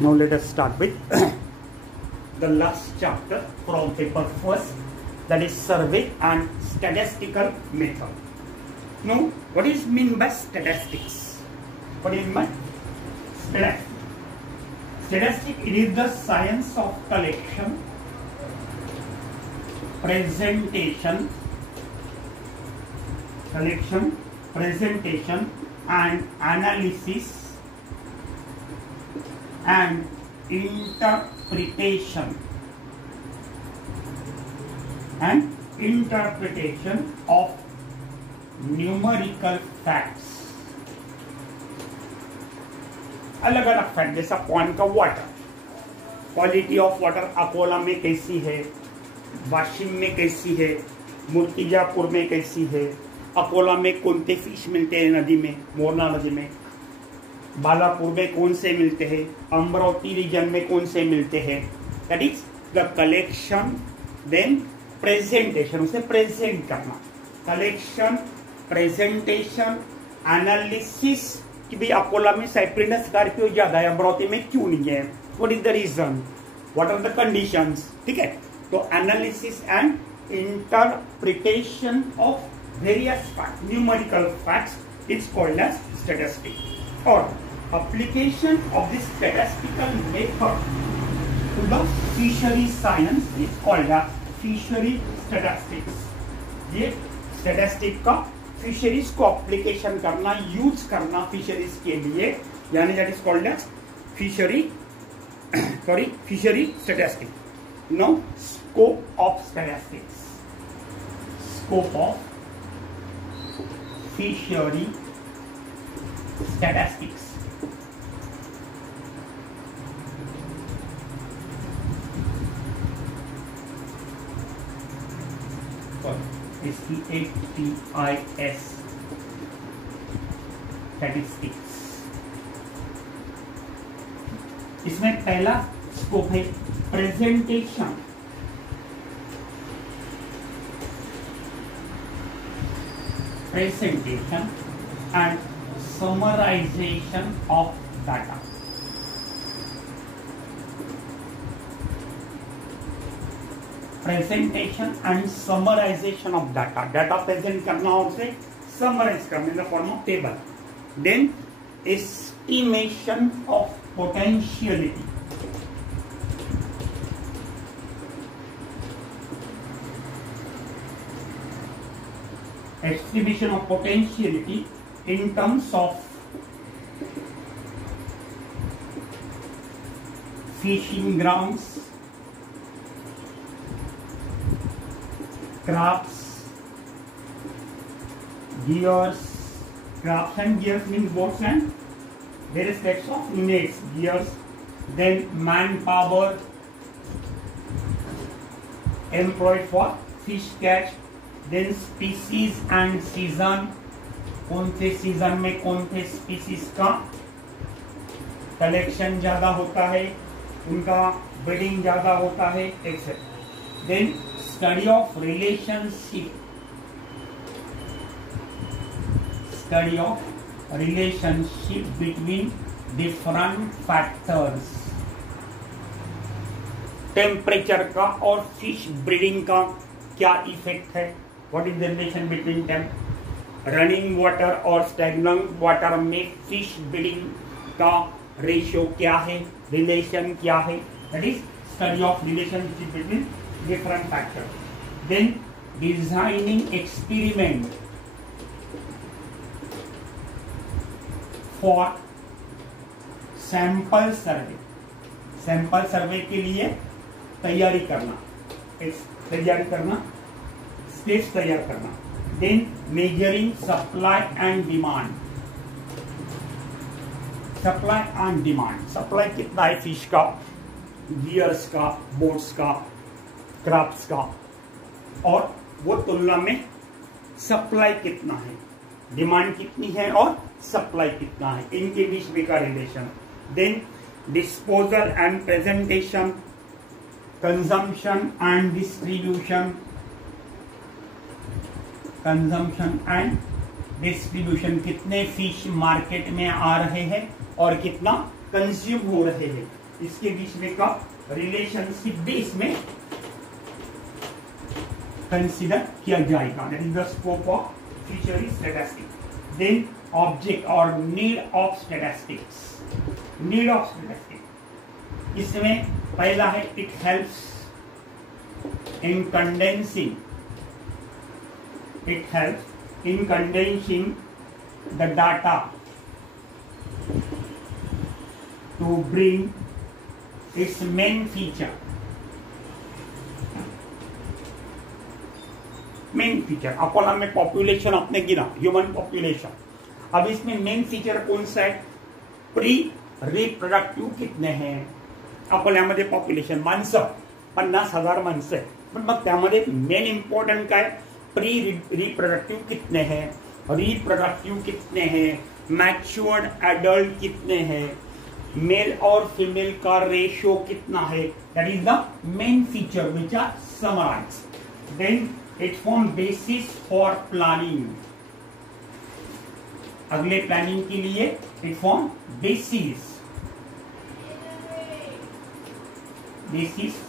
Now let us start with the last chapter from paper first, that is survey and statistical method. Now, what is mean by statistics? What is mean by statistics? It is the science of collection, presentation, and analysis and interpretation of numerical facts. अलग अलग fact, जैसा point का water, quality of water Akola में कैसी है, वाशिम में कैसी है, मूर्तिजापुर में कैसी है, अकोला में कौन से फिश मिलते हैं नदी में, मोरना नदी में, बालापुर में कौन से मिलते हैं, अमरावती रीजन में कौन से मिलते हैं. That is the collection, then presentation, उसे प्रेजेंट करना, कलेक्शन, प्रेजेंटेशन, एनालिसिस कि भाई अकोला में साइप्रिनस स्कॉर्पियो ज्यादा है, अमरावती में क्यों नहीं है, what is the reason, what are the conditions. ठीक है, तो analysis and interpretation of various fact, numerical facts is called as statistics. और application of this statistical method to the fishery science is called as fishery statistics. ये statistic का fisheries को application करना, use करना fisheries के लिए, यानी that is called as fishery statistic. Now scope of statistics, scope of fishery statistics. STATIS statistics. इसमें पहला स्कोप है presentation, and summarization of data. Presentation and summarization of data, data present करना और उसे समराइज करना in the form of table. Then estimation of potentiality, estimation of potentiality in terms of fishing grounds, crafts, gears. Crafts and gears means boats and various types of nets, gears. Then manpower employed for fish catch. Then species and season, कौन से season में कौन से species का collection ज्यादा होता है, उनका ब्रीडिंग ज्यादा होता है, etcetera. Then study of relationship, between different factors, temperature का और फिश ब्रीडिंग का क्या इफेक्ट है, what is the relation between them. Running water और स्टैग्नेंट वाटर में फिश ब्रीडिंग का रेशियो क्या है, रिलेशन क्या है, that is study of relationship between different factors. Then designing experiment for sample survey, sample survey के लिए तैयारी करना, स्टेप्स तैयार करना. Then measuring supply and demand, supply कितना है फिश का, गियर्स का, बोट्स का, क्राफ्ट्स का, और वो तुलना में सप्लाई कितना है, डिमांड कितनी है और सप्लाई कितना है, इनके बीच में का relation. Then disposal and presentation, consumption and distribution, कितने फिश मार्केट में आ रहे हैं और कितना कंज्यूम हो रहे हैं. इसके बीच में का रिलेशनशिप भी इसमें कंसिडर किया जाएगा। That is the scope of fishery statistics. Then object और need of statistics. Need of statistics इसमें पहला है it helps in condensing, it helps in condensing the data to bring its main feature। Main feature अपोला में population आपने गिना, human population. अब इसमें मेन फीचर कौन सा है? प्री रिप्रोडक्टिव्ह कितने हैं? अकोल्यामध्ये पॉप्युलेशन माणसं 50,000 माणसं आहे, पण मग त्यामध्ये मेन इम्पॉर्टंट काय? प्री रिप्रोडक्टिव्ह कितने हैं, रिप्रोडक्टिव्ह कितने हैं, मैच्योर्ड एडल्ट कितने हैं, मेल और फीमेल का रेशियो कितना है। That is the main feature which are summarized. Then it form basis for planning. अगले प्लानिंग के लिए it form basis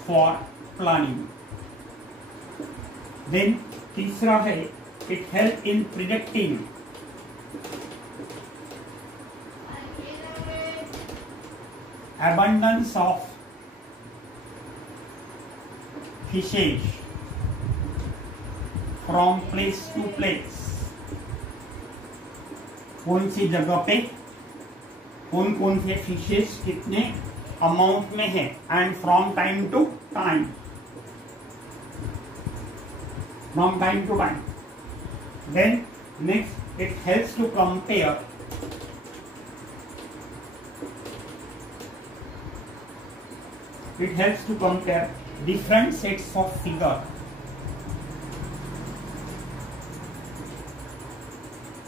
for planning. Then तीसरा है it help in predicting abundance of fishes from place to place। कौन सी जगह पे कौन कौन से फिशेस कितने अमाउंट में है, and from time to time, from time to time. Then next it helps to compare it helps to compare different sets of figure,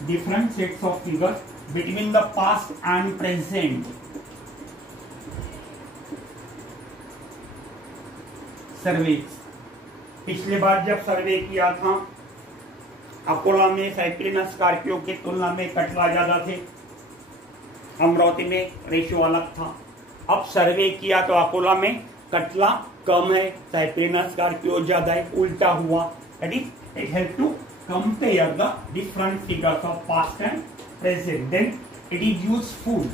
different sets of figures between the past and present। सर्वे, पिछले बार जब सर्वे किया था अकोला में साइक्लिना Scorpio की तुलना में कटला ज्यादा थे, अमरावती में रेशियो अलग था। अब सर्वे किया तो अकोला में कटला कम है, साइक्लिना स्कॉर्पियो ज्यादा है, उल्टा हुआ। That is it help to compare the different figures of past and present. Then it is useful,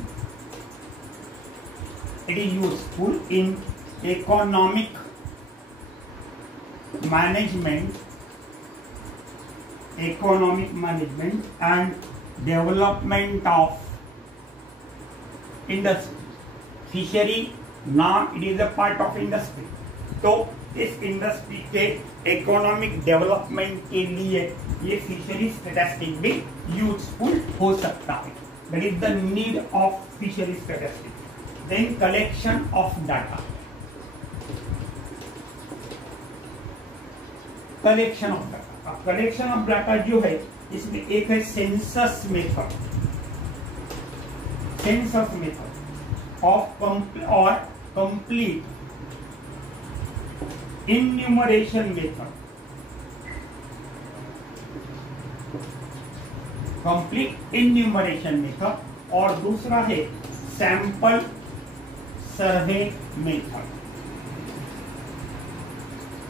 it is useful in economic management, economic management and development of industry. Fishery नाम it is a part of industry, तो इस industry के economic development के लिए ये fishery statistics भी useful हो सकता है। That is the need of fishery statistics. Then collection of data, collection of data. Collection of data जो है इसमें एक है census method, census method of complete enumeration method, complete enumeration method, और दूसरा है sample survey method,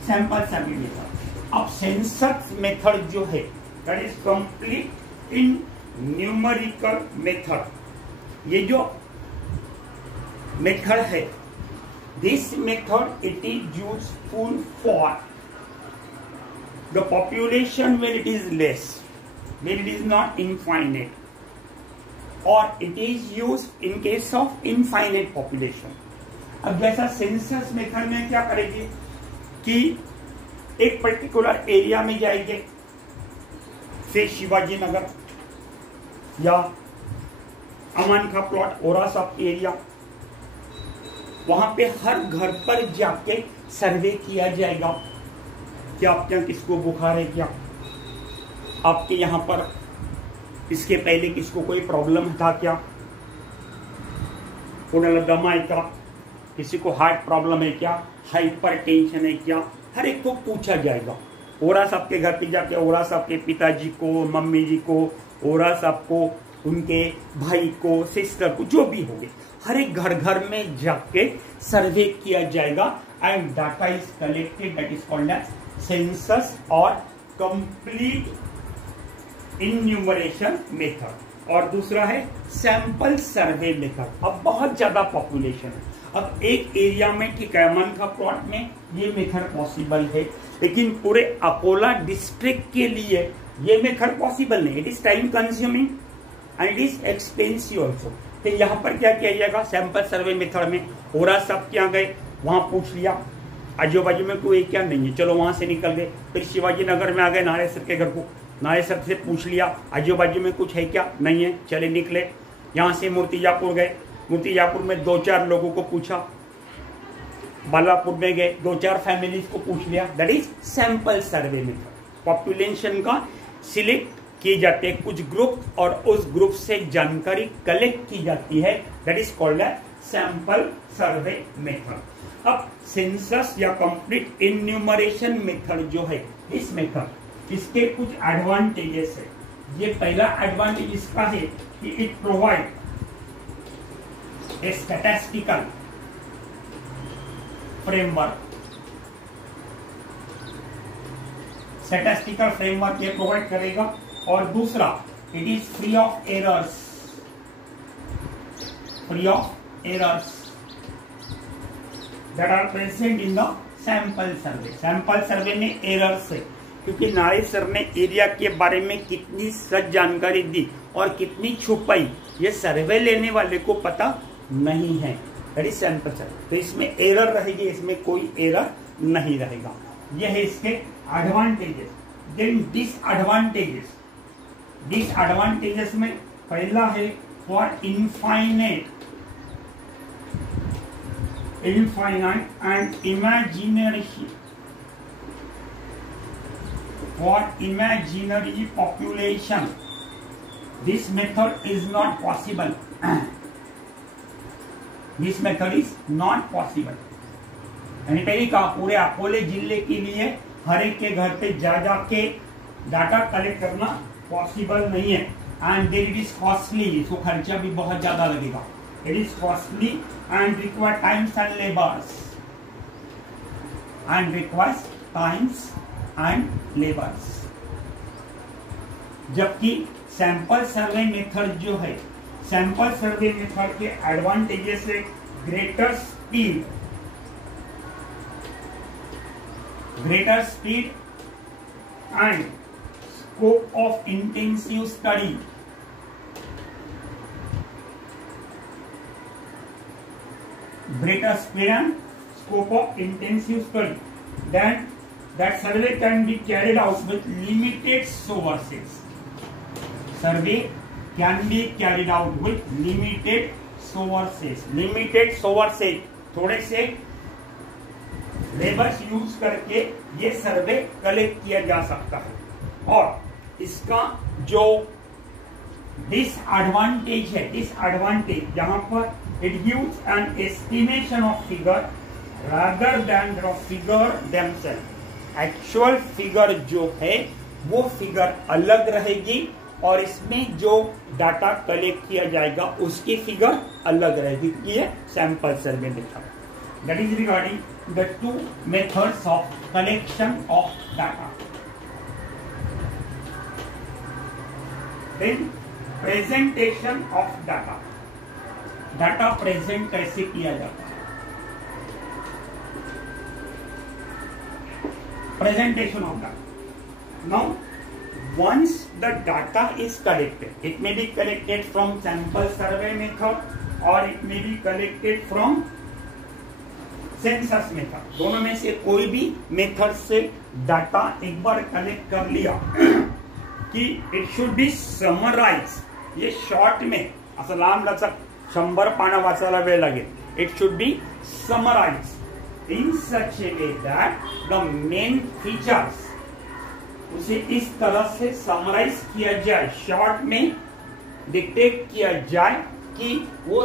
sample survey method. अब census method जो है that is complete in numerical method. ये जो मेथड है, this method it is useful for the population when it is less, when it is not infinite, or it is used in case of infinite population। अब जैसा census method में क्या करेगी कि एक पर्टिकुलर एरिया में जाएंगे, से शिवाजी नगर या अमान का प्लॉट ओरा सब एरिया, वहां पे हर घर पर जाके सर्वे किया जाएगा कि आपके यहाँ किसको बुखार है, क्या आपके यहाँ पर इसके पहले किसको कोई प्रॉब्लम था, क्या कोणाला दमा है क्या, किसी को हार्ट प्रॉब्लम है क्या, हाइपर टेंशन है क्या, हर एक को पूछा जाएगा। ओरा साहब के घर पे जाके ओरा साहब के पिताजी को, मम्मी जी को, ओरा साहब को, उनके भाई को, सिस्टर को, जो भी होंगे हर एक घर घर में जाके सर्वे किया जाएगा and data is collected, that is called as census और कंप्लीट इन्यूमरेशन मेथड। और दूसरा है सैंपल सर्वे मेथड। अब बहुत ज्यादा पॉपुलेशन है, अब एक एरिया में ठीक है मन का प्लॉट में ये मेथड पॉसिबल है, लेकिन पूरे अकोला डिस्ट्रिक्ट के लिए ये मेथड पॉसिबल नहीं। It is time consuming and it is expensive also. तो यहाँ पर क्या किया जाएगा, सैंपल सर्वे मेथड में हो रहा, सब क्या गए वहां पूछ लिया आजू बाजू में कोई क्या नहीं है, चलो वहां से निकल गए, फिर शिवाजी नगर में आ गए नारेसर के घर को, नारेसर से पूछ लिया आजू बाजू में कुछ है क्या, नहीं है, चले निकले। यहाँ से मूर्तिजापुर गए, मूर्तिजापुर में 2-4 लोगों को पूछा, बालापुर में गए 2-4 फैमिलीज को पूछ लिया, that is sample survey method. Population का सिलेक्ट किए जाते हैं कुछ ग्रुप और उस ग्रुप से जानकारी कलेक्ट की जाती है, that is called sample survey method. अब सेंसस या कंप्लीट इन्यूमरेशन मेथड जो है, इस मेथड इसके कुछ एडवांटेजेस है। ये पहला एडवांटेज इसका है कि it provide a statistical framework, statistical framework ये प्रोवाइड करेगा। और दूसरा it is free of errors, free of errors that are present in the sample survey. Sample survey में एरर्स है, क्योंकि नारेसर ने एरिया के बारे में कितनी सच जानकारी दी और कितनी छुपाई, ये सर्वे लेने वाले को पता नहीं है, दैट इज सैंपल सर्वे। तो इसमें एरर रहेगी, इसमें कोई एरर नहीं रहेगा। यह है इसके एडवांटेजेस। देन डिसएडवांटेजेस, डिसएडवांटेजेस में पहला है for infinite and imaginary, for imaginary population this method is not possible. This method is not possible. यानी पहले कहा पूरे अकोले जिले के लिए हर एक के घर पे जा जाके डाटा कलेक्ट करना पॉसिबल नहीं है, and there it is costly, इसको खर्चा भी बहुत ज्यादा लगेगा। It is costly and require times and labours, and requires times and labours. जबकि सैंपल सर्वे मेथड जो है, सैंपल सर्वे मेथड के एडवांटेजेस है greater speed, greater speed and scope of intensive study. Greater speed and scope of intensive study. Then that survey can be carried out with limited sources. Survey can be carried out with limited sources. Limited sources, थोड़े से labours use करके ये सर्वे collect किया जा सकता है। और इसका जो डिसएडवांटेज है, डिसएडवांटेज जहां पर it gives an estimation of figure rather than the figure themselves. Actual figure जो है वो फिगर अलग रहेगी और इसमें जो डाटा कलेक्ट किया जाएगा उसकी फिगर अलग रहेगी। ये sample survey method, that is regarding the two methods of collection of data. Then presentation of data. Data present कैसे किया जाता है? Presentation of data. Now, once the data is collected, it may be collected from sample survey method or it may be collected from census method. दोनों में से कोई भी method से डाटा एक बार कलेक्ट कर लिया कि इट शुड बी समराइज, ये शॉर्ट में असं लांब लचक 100 पानं वाचायला वेळ लागेल, it should be summarize in such a way that the main features, उसे इस तरह से समराइज किया जाए, शॉर्ट में डिटेक्ट किया जाए कि वो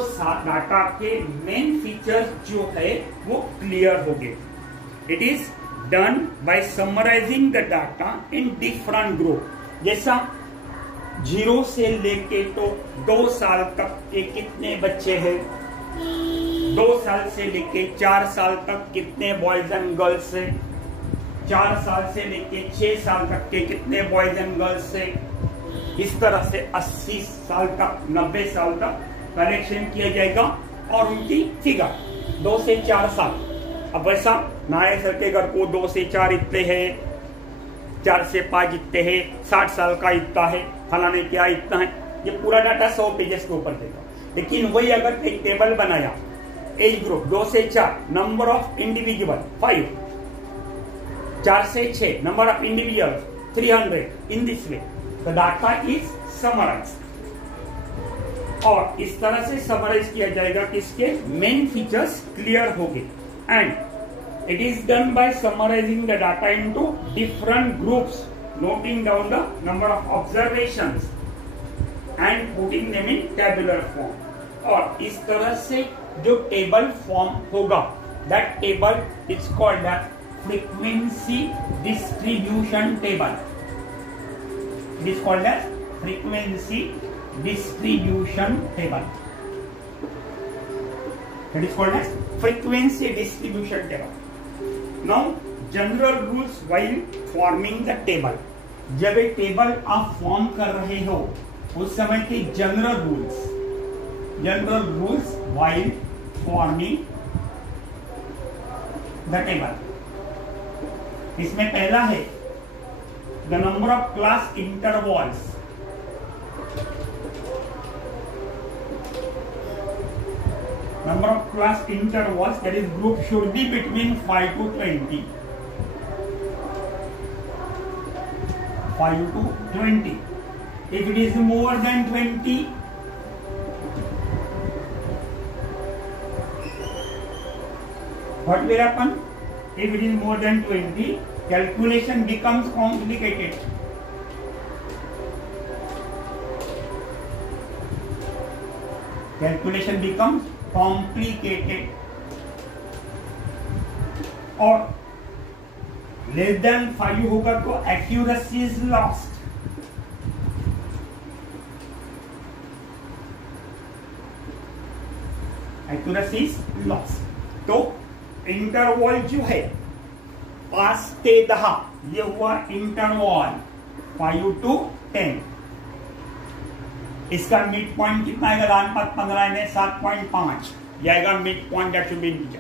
डाटा के मेन फीचर्स जो है वो क्लियर हो गए। It is done by summarizing the data in different group. जैसा 0 से लेके तो 2 साल तक के कितने बच्चे हैं, 2 साल से लेके 4 साल तक कितने बॉयज एंड गर्ल्स है, 4 साल से लेके 6 साल तक के कितने बॉयज एंड गर्ल्स है। इस तरह से 80 साल तक 90 साल तक कलेक्शन किया जाएगा और उनकी फिगर 2 से 4 साल। अब वैसा नारायण सर के घर को 2 से 4 इतने हैं, 4 से 5 इतने हैं, 60 साल का इतना है, फलाने क्या इतना है, ये पूरा डाटा 100 पेजेस के ऊपर देगा। लेकिन वही अगर एक टेबल बनाया, एज ग्रुप 2 से 4, नंबर ऑफ इंडिविजुअल 5, 4 से 6, number of individual 300, in this way the data is summarised. और इस तरह से समराइज किया जाएगा कि इसके मेन फीचर्स क्लियर हो गए। And it is done by summarizing the data into different groups, noting down the number of observations and putting them in tabular form. और इस तरह से जो टेबल फॉर्म होगा, that table is called the frequency distribution table. It is called as frequency distribution table. That is called as frequency distribution table. Now general rules while forming the table. जब एक table आप form कर रहे हो उस समय के general rules while forming the table. इसमें पहला है the number of class intervals. Number of class intervals, that is group, should be between 5 to 20. 5 to 20. If it is more than 20, what will happen? If it is more than 20, calculation becomes complicated. Calculation becomes complicated. और less than 5 होगा तो accuracy is lost. Accuracy is lost. तो interval जो है 5 से 10, ये हुआ interval 5 to 10। इसका मिड पॉइंट कितना आएगा? लान पात 15 में 7.5 आएगा mid point, that should be integer.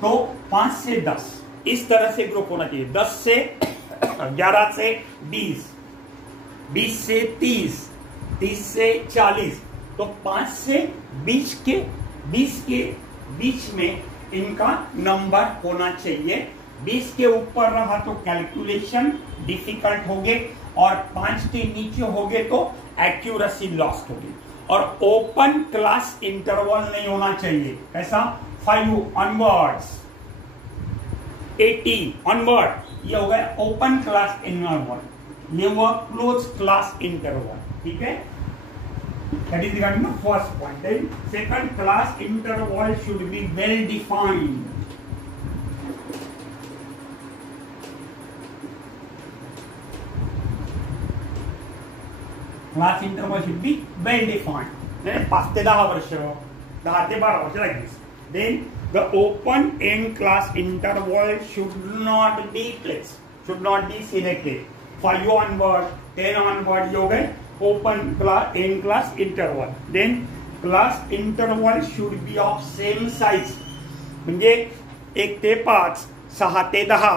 तो 5 से 10 इस तरह से ग्रुप होना चाहिए। 10 से 11 से 20, 20 से 30, 30 से 40। तो 5 से 20 के बीच में इनका नंबर होना चाहिए। 20 के ऊपर रहा तो कैलकुलेशन डिफिकल्ट हो गए, और 5 के नीचे हो गए तो एक्यूरेसी लॉस्ट होगी। और ओपन क्लास इंटरवल नहीं होना चाहिए। कैसा? 5 ऑनवर्ड्स, 80 ऑनवर्ड, ये हो गया ओपन क्लास इंटरवल। ये हुआ क्लोज क्लास इंटरवल। ठीक है, that is regarding the first point. Then second, class interval should be well defined. Class interval should be well defined. 5 ते 10 वर्ष, 10 ते 12 वर्ष, like this. Then the open end class interval should not be placed, should not be selected. 5 onward, 10 onward, ये हो गए open class end class interval. Then class interval should be of same size. म्हणजे 1 ते 5, 6 ते 10,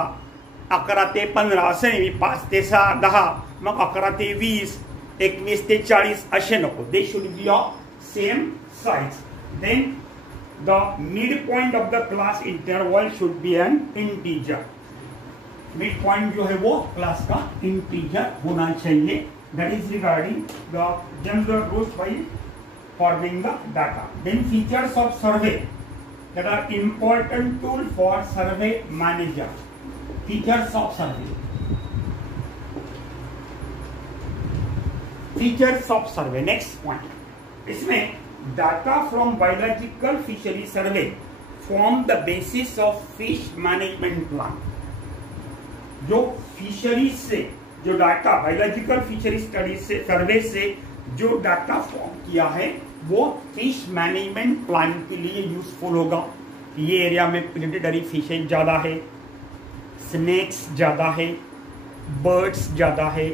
11 ते 15 असं नाही, 5 ते 6, 10, मग 11 ते 20, 21 ते 40 असे नको. They should be of same size. Then the midpoint of the class interval should be an integer. Midpoint जो है वो क्लास का integer होना चाहिए. That is regarding the general rules while forming the data. Then features of survey that are important tool for survey manager. Features of survey. Features of survey. Next point. इसमें data from biological fishery survey form the basis of fish management plan. जो fishery से जो data biological fishery study से सर्वे से जो data form किया है वो फिश मैनेजमेंट प्लान के लिए यूजफुल होगा। ये एरिया में प्रेडेटरी फिशेज ज़्यादा है, स्नेक्स ज़्यादा है, बर्ड्स ज़्यादा है।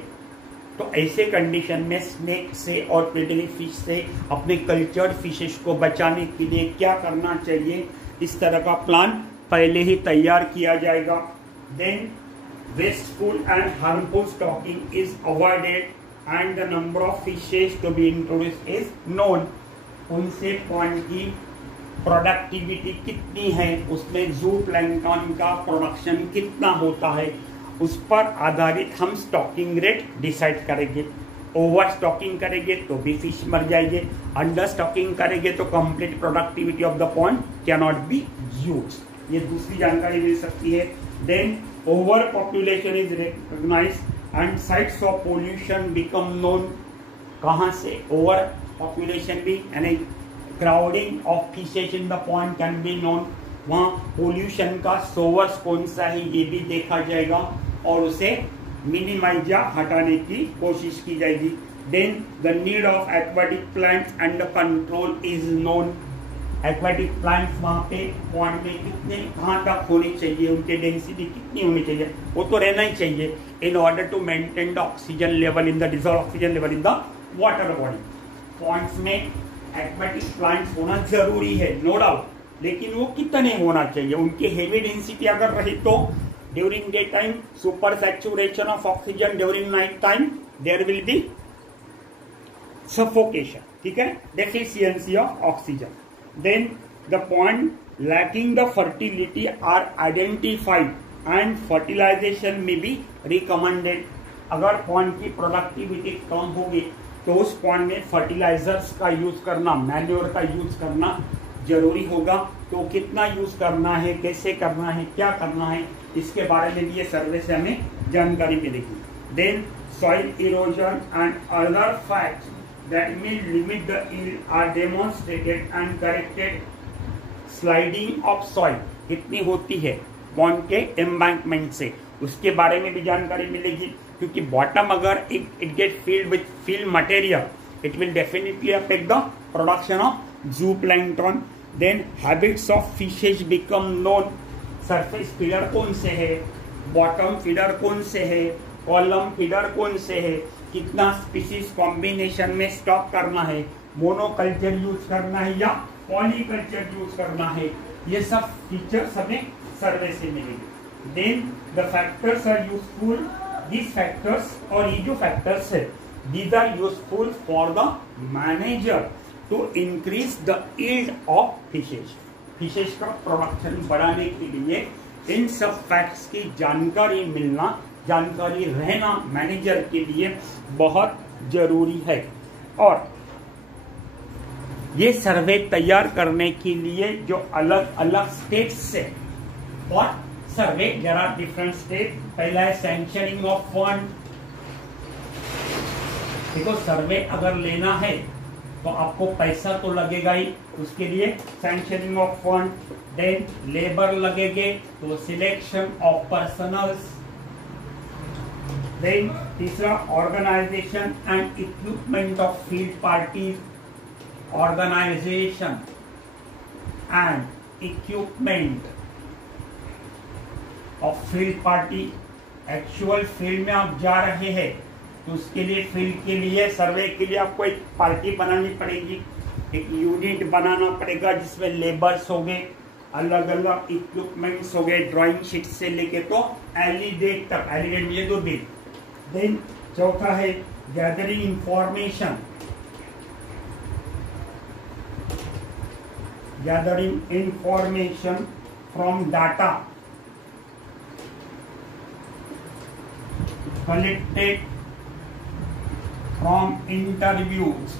तो ऐसे कंडीशन में स्नेक से और प्रेडेटरी फिश से अपने कल्चर्ड फिशेज को बचाने के लिए क्या करना चाहिए, इस तरह का प्लान पहले ही तैयार किया जाएगा। Then wasteful and harmful stocking is avoided and the number of fishes to be introduced is known। उनसे पॉइंट की प्रोडक्टिविटी कितनी है, उसमें जू प्लैंक्टन का प्रोडक्शन कितना होता है, उस पर आधारित हम स्टॉकिंग रेट डिसाइड करेंगे। ओवर स्टॉकिंग करेंगे तो भी फिश मर जाएंगे, अंडर स्टॉकिंग करेंगे तो complete productivity of the pond can not be use. ये दूसरी जानकारी मिल सकती है। Then over population is recognized and sites of pollution become known. कहाँ से ओवर पॉपुलेशन भी यानी crowding of fishes in the pond can be known. वहाँ पोल्यूशन का सोर्स कौन सा है ये भी देखा जाएगा और उसे मिनिमाइज या हटाने की कोशिश की जाएगी। Then the need of aquatic plants and the control is known. Aquatic plants वहाँ पे पॉन्ड में कितने कहाँ तक होनी चाहिए, उनकी डेंसिटी कितनी होनी चाहिए, वो तो रहना ही चाहिए in order to maintain the oxygen level in the dissolve oxygen level in the water body. Ponds में एक्वाटिक प्लांट्स होना जरूरी है, नो डाउट, लेकिन वो कितने होना चाहिए। उनकी हेवी डेंसिटी अगर रही तो during day time super saturation of oxygen, during night time there will be suffocation, ठीक है, deficiency of oxygen. Then the pond lacking the fertility are identified and fertilization may be recommended। अगर pond की productivity कम होगी तो उस pond में fertilisers का use करना, मैन्योर का यूज करना जरूरी होगा। तो कितना यूज करना है, कैसे करना है, क्या करना है, इसके बारे में भी ये सर्वे से हमें जानकारी मिलेगी। Then soil erosion and other facts that may limit the yield are demonstrated and corrected। Sliding of soil कितनी होती है पॉन्ड के एम्बैंकमेंट से, उसके बारे में भी जानकारी मिलेगी, क्योंकि बॉटम अगर it get filled with fill material it will definitely affect the production of zooplankton. Then habits of fishes become known. Surface feeder कौन से है, बॉटम फीडर कौन से है, कॉलम फीडर कौन से है, कितना स्पीसीज कॉम्बिनेशन में स्टॉक करना है, मोनोकल्चर यूज करना है या पॉलीकल्चर यूज करना है, ये सब फीचर्स हमें सर्वे से मिलेंगे। Then the factors are useful, this factors और ये जो फैक्टर्स है these are useful for the manager to increase the yield of fishes. Fishes का प्रोडक्शन बढ़ाने के लिए इन सब फैक्ट्स की जानकारी मिलना, जानकारी रहना मैनेजर के लिए बहुत जरूरी है। और ये सर्वे तैयार करने के लिए जो अलग अलग स्टेट्स से और सर्वे, देयर आर डिफरेंट स्टेट। पहला है सैंक्शनिंग ऑफ फंड, देखो सर्वे अगर लेना है तो आपको पैसा तो लगेगा ही, उसके लिए sanctioning of fund. Then labour लगेंगे तो सिलेक्शन ऑफ पर्सनल्स। देन तीसरा organization and equipment of field parties, organization and equipment of field party. Actual field में आप जा रहे हैं तो उसके लिए फील्ड के लिए सर्वे के लिए आपको एक पार्टी बनानी पड़ेगी, एक यूनिट बनाना पड़ेगा जिसमें लेबर्स हो गए, अलग अलग इक्विपमेंट्स हो गए, ड्राइंग शीट से लेके तो एलिडेट तक, एलिडेट ये तो भी। देन चौथा है gathering information, gathering information from data collected from interviews,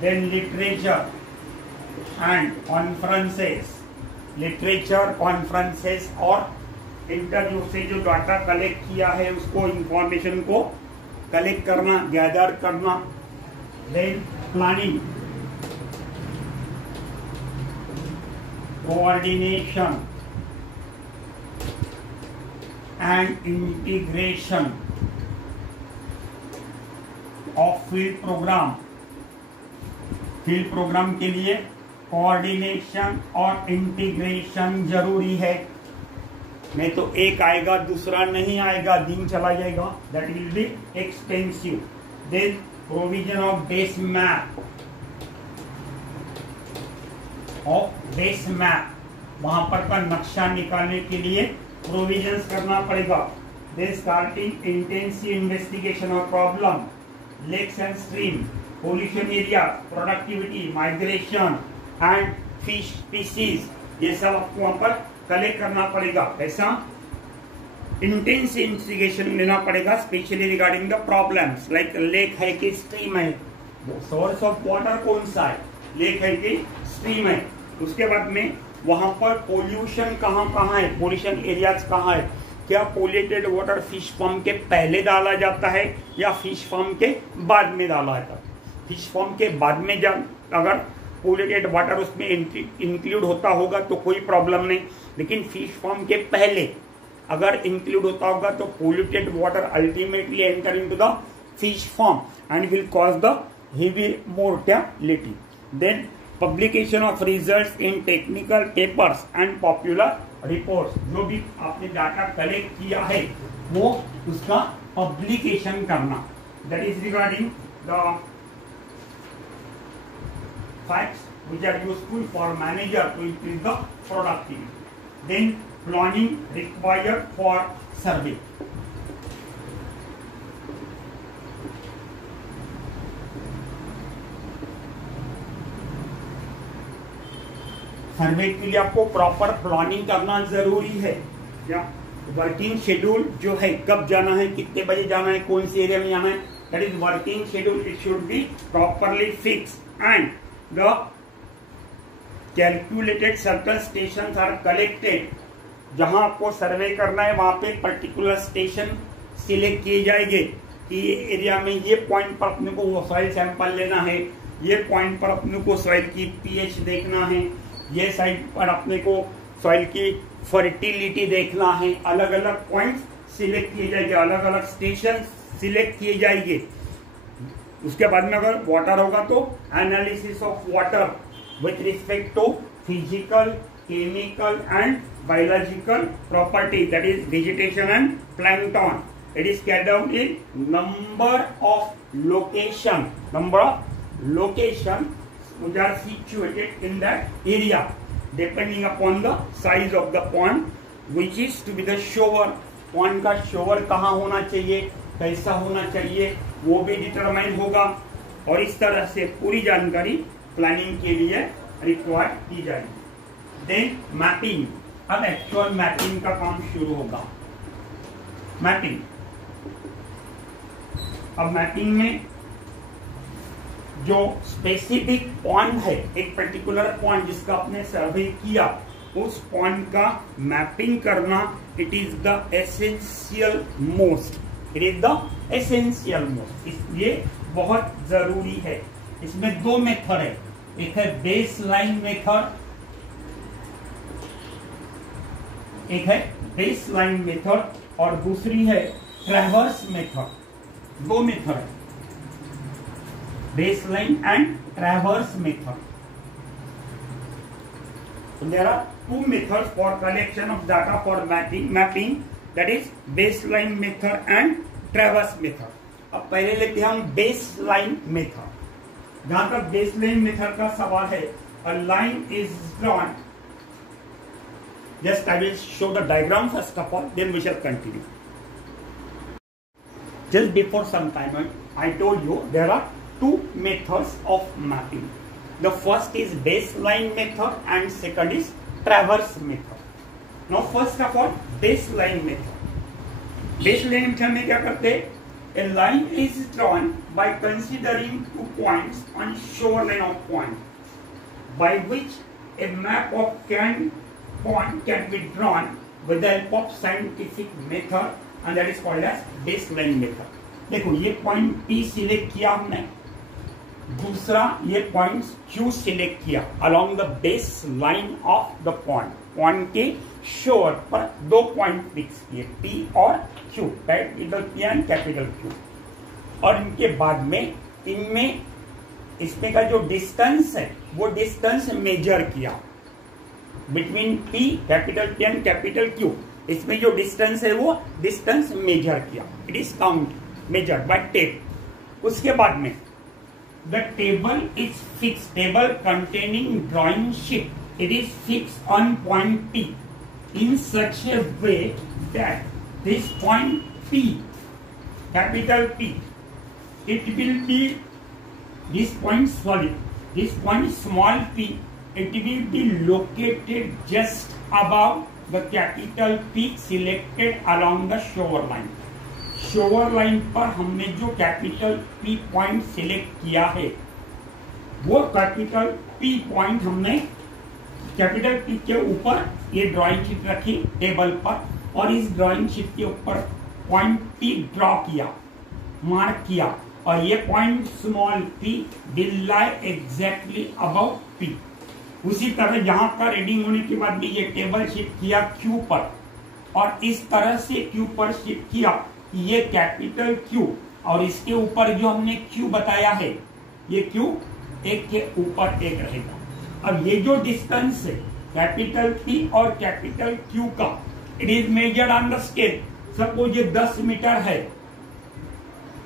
then literature and conferences, literature, conferences और इंटरव्यू से जो डाटा कलेक्ट किया है उसको, इंफॉर्मेशन को कलेक्ट करना, गैदर करना। Then planning, coordination and integration of field program. Field program के लिए कोऑर्डिनेशन और इंटीग्रेशन जरूरी है, नहीं तो एक आएगा दूसरा नहीं आएगा, दिन चला जाएगा, that will be expensive. Then provision of base map, वहां पर का नक्शा निकालने के लिए प्रोविजंस करना पड़ेगा। Then starting intensive investigation of problem, lakes and stream, pollution area, productivity, migration and fish species, ये सब आपको वहां पर कलेक्ट करना पड़ेगा। ऐसा इंटेंस इन्वेस्टिगेशन लेना पड़ेगा, specially regarding the problems like lake है कि स्ट्रीम है, सोर्स ऑफ वाटर कौन सा है, लेक है कि स्ट्रीम है। उसके बाद में वहां पर पोल्यूशन कहाँ कहाँ है, पोल्यूशन एरियाज कहाँ है, क्या पोल्यूटेड वाटर फिश फार्म के पहले डाला जाता है या फिश फार्म के बाद में डाला जाता है। फिश फार्म के बाद में जब अगर पोल्यूटेड वाटर उसमें इंक्लूड होता होगा तो कोई प्रॉब्लम नहीं, लेकिन फिश फार्म के पहले अगर इंक्लूड होता होगा तो polluted water ultimately enter into the fish farm and will cause the heavy mortality. Then publication of results in technical papers and popular reports, जो भी आपने डाटा कलेक्ट किया है वो उसका पब्लिकेशन करना, that is regarding the facts which are useful for manager to increase the productivity. Then planning required for survey. सर्वे के लिए आपको प्रॉपर प्लानिंग करना जरूरी है। क्या वर्किंग शेड्यूल जो है, कब जाना है, कितने बजे जाना है, कौन से एरिया में जाना है, that is working schedule, it should be properly fix and the calculated circle stations are collected। जहां आपको सर्वे करना है वहां पे पर्टिकुलर स्टेशन सिलेक्ट किए जाएंगे कि ये एरिया में ये पॉइंट पर अपने को सॉइल सैंपल लेना है, ये पॉइंट पर अपने को सॉइल की पीएच देखना है, ये साइड पर अपने को सॉइल की फर्टिलिटी देखना है। अलग अलग पॉइंट्स सिलेक्ट किए जाएंगे, अलग अलग स्टेशन सिलेक्ट किए जाएंगे। उसके बाद में अगर वाटर होगा तो analysis of water with respect to physical, chemical and biological property, that is vegetation and plankton. It is carried out in number of location which are situated in that area depending upon the size of the pond, which is to be the shower। pond का shower कहाँ होना चाहिए, कैसा होना चाहिए, वो भी determine होगा। और इस तरह से पूरी जानकारी प्लानिंग के लिए रिक्वायर की जाएगी। देन मैपिंग, अब एक्चुअल मैपिंग का काम शुरू होगा। मैपिंग, अब मैपिंग में जो स्पेसिफिक पॉइंट है, एक पर्टिकुलर पॉइंट जिसका आपने सर्वे किया, उस पॉइंट का मैपिंग करना it is the essential most, it is the essential most, इसलिए बहुत जरूरी है। इसमें दो मेथड है, एक है बेस लाइन मेथड, एक है बेस लाइन मेथड और दूसरी है ट्रैवर्स मेथड। दो मेथड है, base line and traverse method. So there are two methods for collection of data for mapping, that is baseline method and traverse method। अब पहले लेते हैं हम बेसलाइन मेथड। जहां तक बेसलाइन मेथड का सवाल है, a line is drawn, just I will show the diagram first of all, then we shall continue। Just before some time I told you there are two methods of mapping। The first is baseline method and second is traverse method। Now first of all baseline method। baseline method में क्या करते हैं, a line is drawn by considering 2 points on shoreline of pond, by which a map of pond can be drawn with the help of scientific method, and that is called as baseline method। देखो ये point P select किया हमने, दूसरा ये point Q select किया along the base line of the point. Point के शोर पर दो पॉइंट फिक्स किए, P और Q, capital P and capital Q। और इनके बाद में इनमें इसमें का जो डिस्टेंस है वो डिस्टेंस मेजर किया between P capital P and capital Q। इसमें जो डिस्टेंस है वो डिस्टेंस मेजर किया, it is count measured by tape. उसके बाद में the table is fix, table containing drawing sheet, it is fix on point P in such a way that this point P, capital P, it will be this point, sorry, this point small p, it will be located just above the capital P selected along the shoreline. shoreline पर हमने जो capital P point select किया है वो capital P point हमने capital P के ऊपर ये ड्राइंग शीट रखी टेबल पर, और इस ड्राइंग शीट के ऊपर पॉइंट P ड्रॉ किया, मार्क किया, और ये point small p will lie exactly above P। उसी तरह यहाँ पर रीडिंग होने के बाद भी ये टेबल शिफ्ट किया Q पर, और इस तरह से Q पर शिफ्ट किया कि ये कैपिटल Q और इसके ऊपर जो हमने Q बताया है ये Q एक के ऊपर एक रहेगा। अब ये जो डिस्टेंस है कैपिटल P और कैपिटल Q का, it is measured on the scale. Suppose ये 10 मीटर है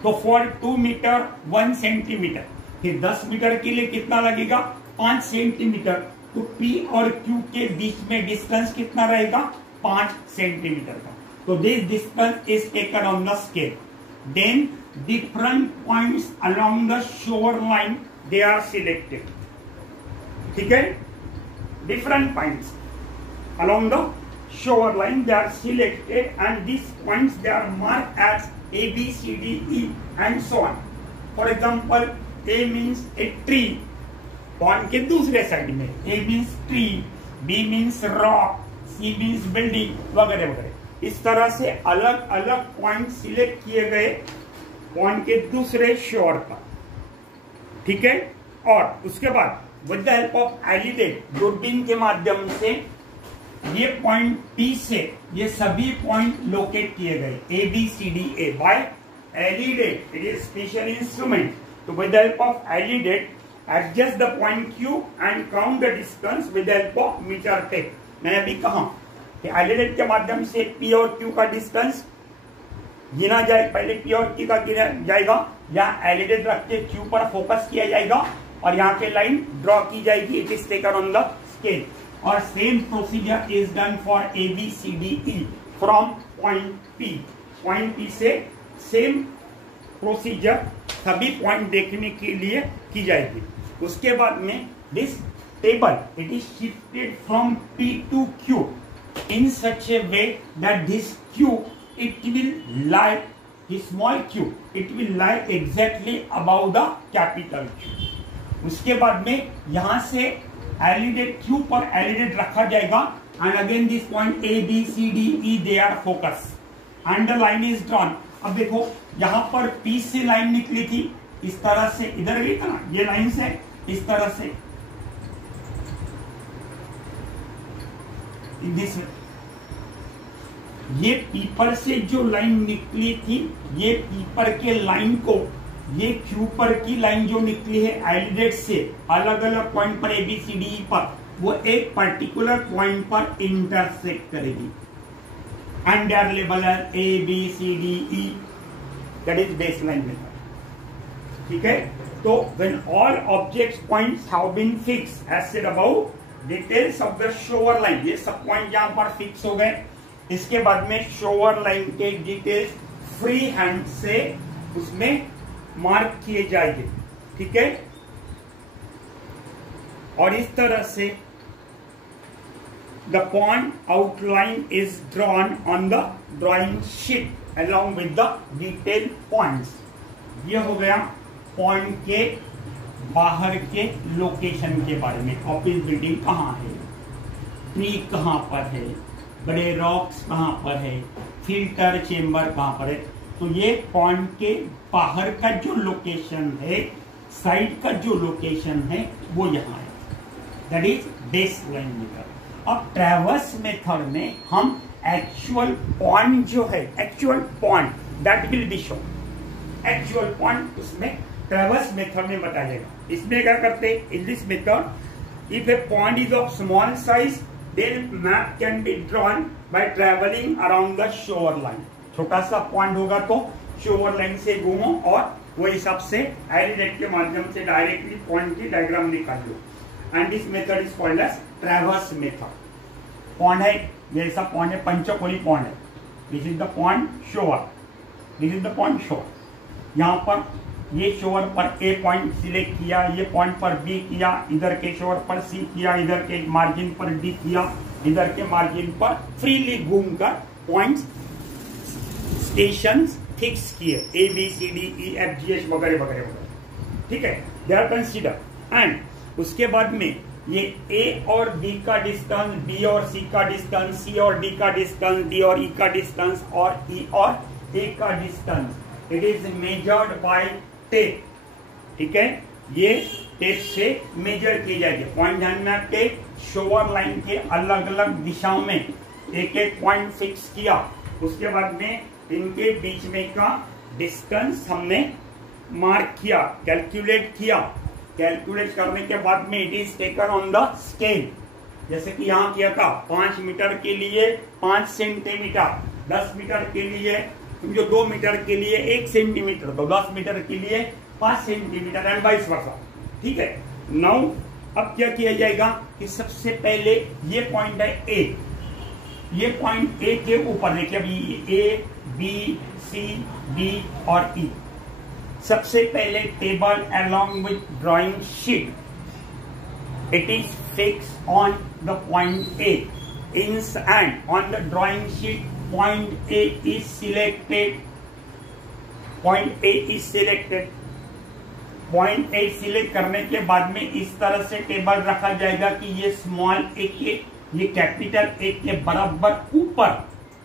तो फॉर 2 मीटर 1 सेंटीमीटर, फिर 10 मीटर के लिए कितना लगेगा 5 सेंटीमीटर, तो P और Q के बीच में डिस्टेंस कितना रहेगा 5 सेंटीमीटर का। तो this distance is taken on the scale. Then different points along the shore line they are selected, ठीक है, different points along the shore line they are selected and this points they are marked as A, B, C, D, E and so on. For example, A means a tree, point के दूसरे side में A means tree, B means rock, C means building वगैरह वगैरह। इस तरह से अलग अलग पॉइंट सिलेक्ट किए गए पॉइंट के दूसरे शोर पर, ठीक है। और उसके बाद with the help of alidade दूरबीन के माध्यम से ये पॉइंट P से ये सभी पॉइंट लोकेट किए गए A, B, C, D, A by alidade, it is special instrument. तो with the help of alidade adjust the point Q and count the distance with the help of metre tape. मैंने अभी कहा कि alidade के माध्यम से P और Q का डिस्टेंस गिना जाए, पहले P और Q का गिना जाएगा, यहाँ एलिडेट रख के Q पर फोकस किया जाएगा और यहाँ पे लाइन ड्रॉ की जाएगी, it is taken on the scale. और same procedure is done for A, B, C, D, E from point P। Point P से सेम प्रोसीजर सभी पॉइंट देखने के लिए की जाएगी। उसके बाद में this table it is shifted from P to Q in such a way that this Q it will lie, this small Q it will lie exactly above the capital Q। उसके बाद में यहां से एलिडेट Q पर alidade रखा जाएगा and again this point A, B, C, D, E they are focus and the line is drawn. अब देखो यहाँ पर P से लाइन निकली थी इस तरह से, इधर गई था ना ये लाइन से इस तरह से, ये पीपर से जो लाइन निकली थी ये पीपर के लाइन को ये Q पर की लाइन जो निकली है एलिडेट से अलग अलग पॉइंट पर A, B, C, D, E पर, वो एक पर्टिकुलर पॉइंट पर इंटरसेक्ट करेगी एंड देयर लेबल है A, B, C, D, E, that is base line method, ठीक है। तो when all objects points have been fixed as said above, details of the shore line, ये सब point यहां पर फिक्स हो गए। इसके बाद में शोर लाइन के डिटेल्स फ्री हैंड से उसमें मार्क किए जाएंगे, ठीक है। और इस तरह से the point outline is drawn on the drawing sheet along with the detail points. ये हो गया पॉइंट के बाहर के लोकेशन के बारे में। ऑफिस बिल्डिंग कहाँ है, ट्री कहाँ पर है, बड़े रॉक्स कहाँ पर है, फिल्टर चेम्बर कहाँ पर है। तो ये पॉइंट के बाहर का जो लोकेशन है, साइड का जो लोकेशन है वो यहाँ है, that is base line method. अब ट्रैवर्स मेथड में हम एक्चुअल पॉइंट जो है, actual point that will be show, actual point उसमें ट्रैवर्स मेथड में बताया जाएगा। इसमें क्या करते हैं, in this method if a point is of small size then map can be drawn by travelling around the shore line. छोटा सा पॉइंट होगा तो शोर लाइन से घूमो और वो हिसाब से एरिडेट के माध्यम से डायरेक्टली पॉइंट की डायग्राम निकाल लो। And this method is called as traverse method. Point है, ये ऐसा पॉइंट है, पंचकोली पॉइंट है। This is the point shore, this is the point shore. यहाँ पर ये शोर पर ए पॉइंट सिलेक्ट किया, ये पॉइंट पर बी किया, इधर के शोर पर सी किया, इधर के मार्जिन पर डी किया, इधर के मार्जिन पर फ्रीली घूमकर पॉइंट्स स्टेशन फिक्स किए, A B C D E F G H वगैरह वगैरह वगैरह। ठीक है, दे आर कंसीडर। एंड उसके बाद में ये ए और बी का डिस्टेंस, बी और सी का डिस्टेंस, सी और डी का डिस्टेंस, डी और ई का डिस्टेंस और ई और ए का distance, it is measured by tape. ठीक है, ये टेप से मेजर किए जाएंगे। पॉइंट ध्यान में आपके शोर लाइन के अलग अलग दिशाओं में एक एक पॉइंट फिक्स किया। उसके बाद में इनके बीच में का डिस्टेंस हमने मार्क किया, कैलकुलेट किया। कैलकुलेट करने के बाद में it is taken on the scale. जैसे कि यहाँ किया था 5 मीटर के लिए 5 सेंटीमीटर, 10 मीटर के लिए जो 2 मीटर के लिए 1 सेंटीमीटर, तो 10 मीटर के लिए 5 सेंटीमीटर एंड वाइस वर्सा। ठीक है, नाउ अब क्या किया जाएगा कि सबसे पहले ये पॉइंट है ए, ये पॉइंट ए के ऊपर देखिए, अभी ए बी सी डी और ई। सबसे पहले table along with drawing sheet it is fix on the point A in and on the drawing sheet point A is selected. Point A is selected. Point A select करने के बाद में इस तरह से टेबल रखा जाएगा कि ये स्मॉल ए के, ये कैपिटल ए के बराबर ऊपर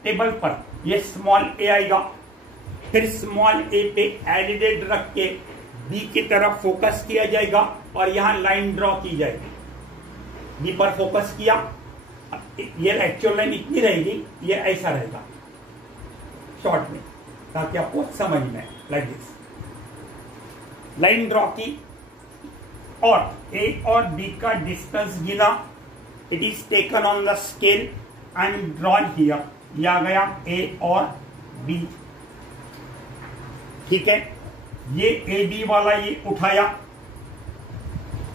टेबल पर ये स्मॉल ए आएगा। फिर स्मॉल ए पे एडिडेड रख के बी की तरफ फोकस किया जाएगा और यहाँ लाइन ड्रॉ की जाएगी। बी पर फोकस किया, ये एक्चुअल लाइन इतनी रहेगी, ये ऐसा रहेगा शॉर्ट में, ताकि आपको समझ में लाइक दिस। लाइन ड्रॉ की और ए और बी का डिस्टेंस गिना। It is taken on the scale and drawn here. ये आ गया ए और बी। ठीक है, ये ए बी वाला ये उठाया,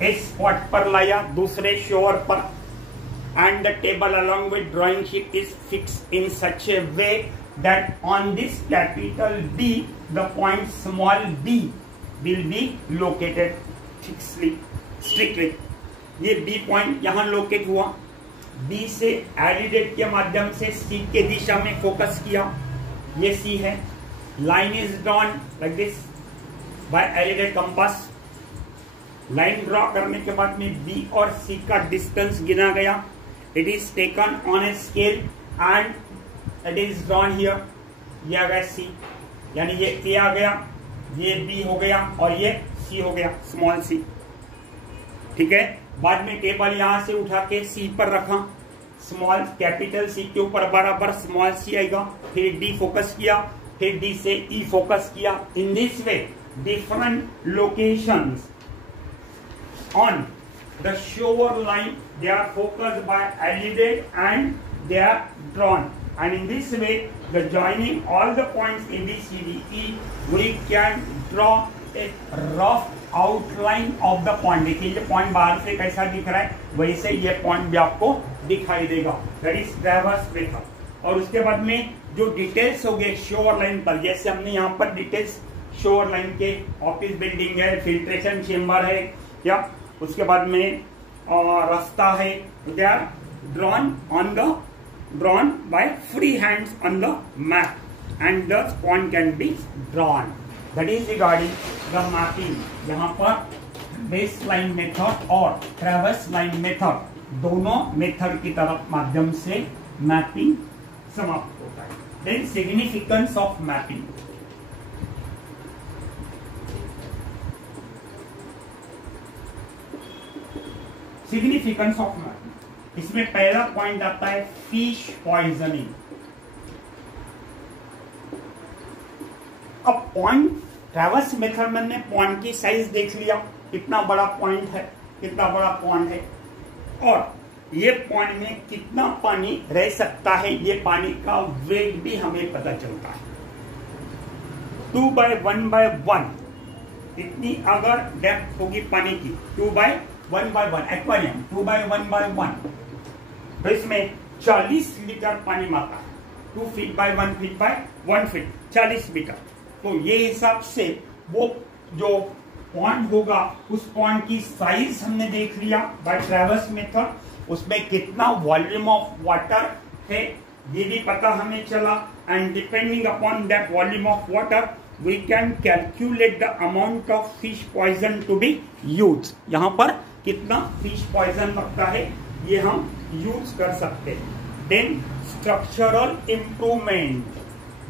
इस स्पॉट पर लाया, दूसरे शोर पर, and the table along with drawing sheet is fixed in such a way that on this capital B the point small b will be located fixedly, strictly. ये B पॉइंट यहाँ लोकेट हुआ। B से एडिडेट के माध्यम से C के दिशा में focus किया, ये C है। Line is drawn like this by alidade compass. Line draw करने के बाद में B और C का डिस्टेंस गिना गया। It is taken on a scale and it is drawn here. ये आ गया C, यानी ये A आ गया, ये B हो गया और ये C हो गया, स्मॉल c। ठीक है, बाद में टेबल यहां से उठा के C पर रखा, स्मॉल कैपिटल C के ऊपर बराबर स्मॉल c आएगा। फिर D फोकस किया, फिर D से E फोकस किया। In this way different locations on the shower line they are focused by LED and they are drawn, and in this way the joining all the points A B C D E we can draw a rough outline of the point। देखिए ये point बाहर से कैसा दिख रहा है, वैसे ये पॉइंट भी आपको दिखाई देगा। That is traverse method. और उसके बाद में जो डिटेल्स हो गए शोर लाइन पर, जैसे हमने यहाँ पर डिटेल्स शोर लाइन के ऑफिस बिल्डिंग है, फिल्ट्रेशन चेम्बर है क्या, उसके बाद में रास्ता है, they are drawn by free hands on the map and the point can be drawn. That is regarding the mapping. यहाँ पर बेस लाइन मेथड और ट्रैवर्स लाइन मेथड दोनों मेथड की तरफ माध्यम से मैपिंग समाप्त होता है। Then significance of mapping. Significance of mapping, इसमें पहला पॉइंट आता है फिश पॉइजनिंग। अब पॉइंट ट्रैवर्स मेथड में हमने पॉइंट की साइज देख लिया, कितना बड़ा पॉइंट है, कितना बड़ा पॉइंट है, और ये पॉइंट में कितना पानी रह सकता है, ये पानी का वेट भी हमें पता चलता है। 2/1/1 इतनी अगर डेप्थ होगी पानी की, 2/1/1 एक्वेरियम 2/1/1, तो इसमें 40 लीटर पानी मारता है। 2 feet by 1 feet by 1 feet 40 metre. तो ये हिसाब से वो जो पॉइंट होगा उस पॉइंट की साइज हमने देख लिया बाय ट्रैवर्स मेथड। उसमें कितना वॉल्यूम ऑफ वाटर है ये भी पता हमें चला, and depending upon that volume of water we can calculate the amount of fish poison to be use. यहाँ पर कितना फिश पॉइजन लगता है ये हम यूज कर सकते हैं। देन स्ट्रक्चरल इंप्रूवमेंट,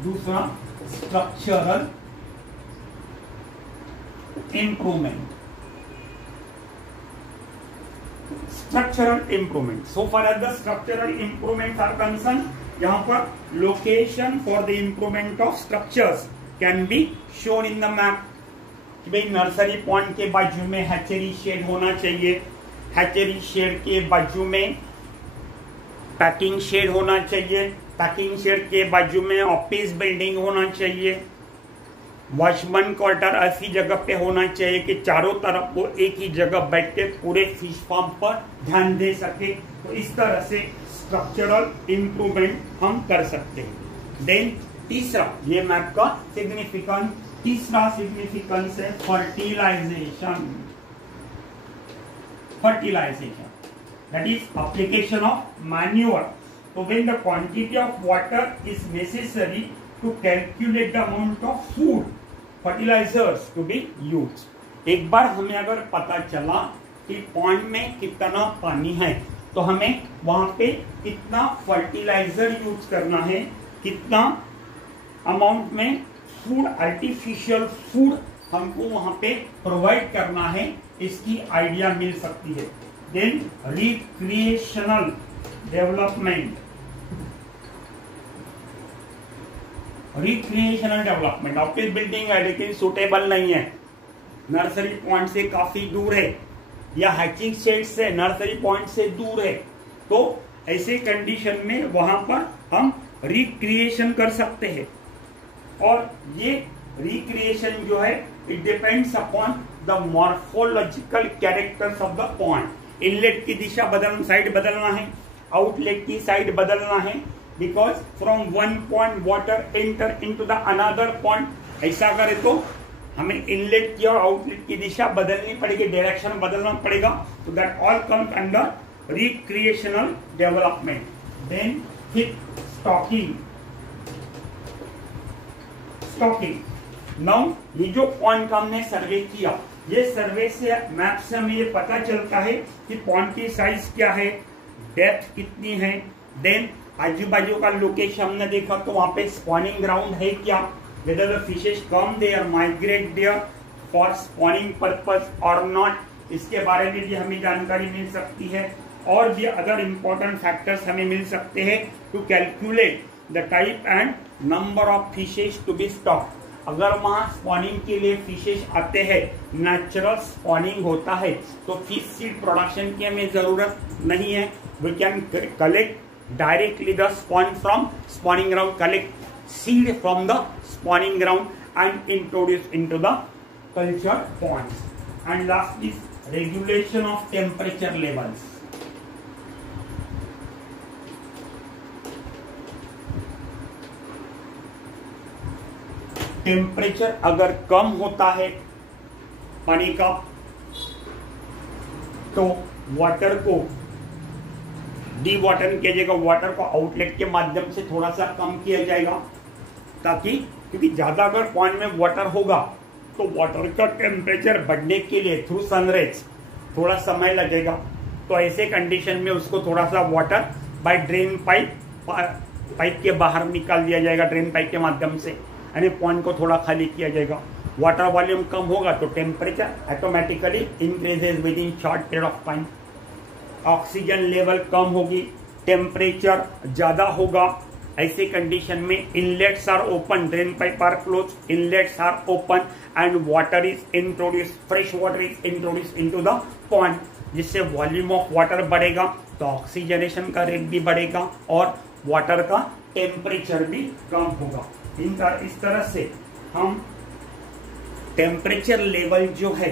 दूसरा structural improvement. Structural improvement, so far as the structural improvement are concern, यहाँ पर location for the improvement of structures can be shown in the map. कि भाई नर्सरी पॉइंट के बाजू में हैचरी शेड होना चाहिए, हैचरी शेड के बाजू में पैकिंग शेड होना चाहिए, पैकिंग शेड के बाजू में ऑफिस बिल्डिंग होना चाहिए, वॉचमैन क्वार्टर ऐसी जगह पे होना चाहिए कि चारों तरफ वो एक ही जगह बैठ के पूरे फिश फार्म पर ध्यान दे सके। तो इस तरह से स्ट्रक्चरल इंप्रूवमेंट हम कर सकते हैं। देन तीसरा, ये मैप का सिग्निफिकेंस, तीसरा सिग्निफिकेंस है fertilisation. Fertilisation that is application of manure. So when the quantity of water is necessary to calculate the amount of food fertilizers to be used. एक बार हमें अगर पता चला कि पॉइंट में कितना पानी है तो हमें वहां पे कितना फर्टिलाइजर यूज करना है, कितना अमाउंट में फूड, आर्टिफिशियल फूड हमको वहां पे प्रोवाइड करना है, इसकी आइडिया मिल सकती है। Then recreational development, recreational development office building है लेकिन सुटेबल नहीं है, नर्सरी पॉइंट से काफी दूर है, या हैचिंग शेड से नर्सरी पॉइंट से दूर है, तो ऐसे कंडीशन में वहां पर हम रिक्रिएशन कर सकते हैं। और ये रिक्रिएशन जो है it depends upon the morphological characters of the point. Inlet की दिशा बदलना, साइड बदलना है, आउटलेट की साइड बदलना है, because from one point water enter into the another point. ऐसा करे तो हमें इनलेट की और आउटलेट की दिशा बदलनी पड़ेगी, डायरेक्शन बदलना पड़ेगा। तो that all comes under recreational development. Then फिर स्टॉकिंग, स्टॉकिंग। नाउ ये जो पॉइंट हमने सर्वे किया, ये सर्वे से मैप से हमें ये पता चलता है कि पॉइंट की साइज क्या है, डेप्थ कितनी है। देन आजू बाजू का लोकेशन हमने देखा तो वहां पे स्पॉनिंग ग्राउंड है क्या, whether the fishes come there, migrate there for spawning purpose और नॉट, इसके बारे में भी हमें जानकारी मिल सकती है। और भी अदर इंपॉर्टेंट फैक्टर्स हमें मिल सकते हैं to calculate the type and number of fishes to be stocked. अगर वहां स्पॉनिंग के लिए फिशेस आते हैं, नेचुरल स्पॉनिंग होता है, तो फिश सीड प्रोडक्शन की हमें जरूरत नहीं है। We can collect directly the spawn from spawning ground, collect seed from the spawning ground and introduce into the culture points. And last is regulation of temperature levels. Temperature अगर कम होता है पानी का तो वाटर को डी वाटर किया जाएगा, वाटर को आउटलेट के माध्यम से थोड़ा सा कम किया जाएगा, ताकि क्योंकि ज्यादा अगर पॉइंट में वाटर होगा तो वाटर का टेम्परेचर बढ़ने के लिए थ्रू सनरेज थोड़ा समय लगेगा। तो ऐसे कंडीशन में उसको थोड़ा सा वाटर बाय ड्रेन पाइप के बाहर निकाल दिया जाएगा, ड्रेन पाइप के माध्यम से, यानी पॉइंट को थोड़ा खाली किया जाएगा। वाटर वॉल्यूम कम होगा तो temperature automatically increases within short period of time. Oxygen level कम होगी, टेम्परेचर ज्यादा होगा ऐसे कंडीशन में inlets are open, drain pipe are close, inlets are open and water is introduce, fresh water is introduce into the pond, जिससे volume of water बढ़ेगा तो oxygenation का रेट भी बढ़ेगा और वाटर का टेम्परेचर भी कम होगा। इस तरह से हम टेम्परेचर लेवल जो है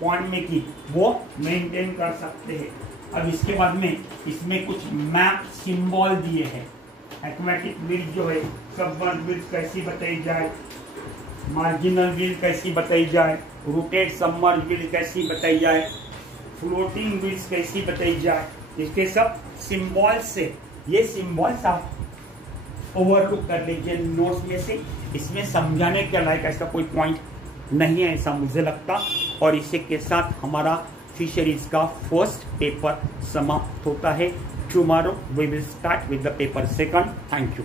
पॉन्ड में की वो मेंटेन कर सकते हैं। अब इसके बाद में इसमें कुछ मैप सिंबल दिए हैं। एक्वेटिक विल्ड जो है, सबमर्ज विल्ड कैसी बताई जाए, मार्जिनल विल्ड कैसी बताई जाए, रूटेड सबमर्ज विल्ड कैसी बताई जाए, फ्लोटिंग विल्ड कैसी बताई जाए, इसके सब सिंबल से, ये सिंबल्स आप ओवरलुक कर लीजिए नोट्स में से। इसमें समझाने के लायक ऐसा कोई पॉइंट नहीं है ऐसा मुझे लगता। और इसी के साथ हमारा फिशरीज का फर्स्ट पेपर समाप्त होता है। Tomorrow we will start with the paper second. Thank you.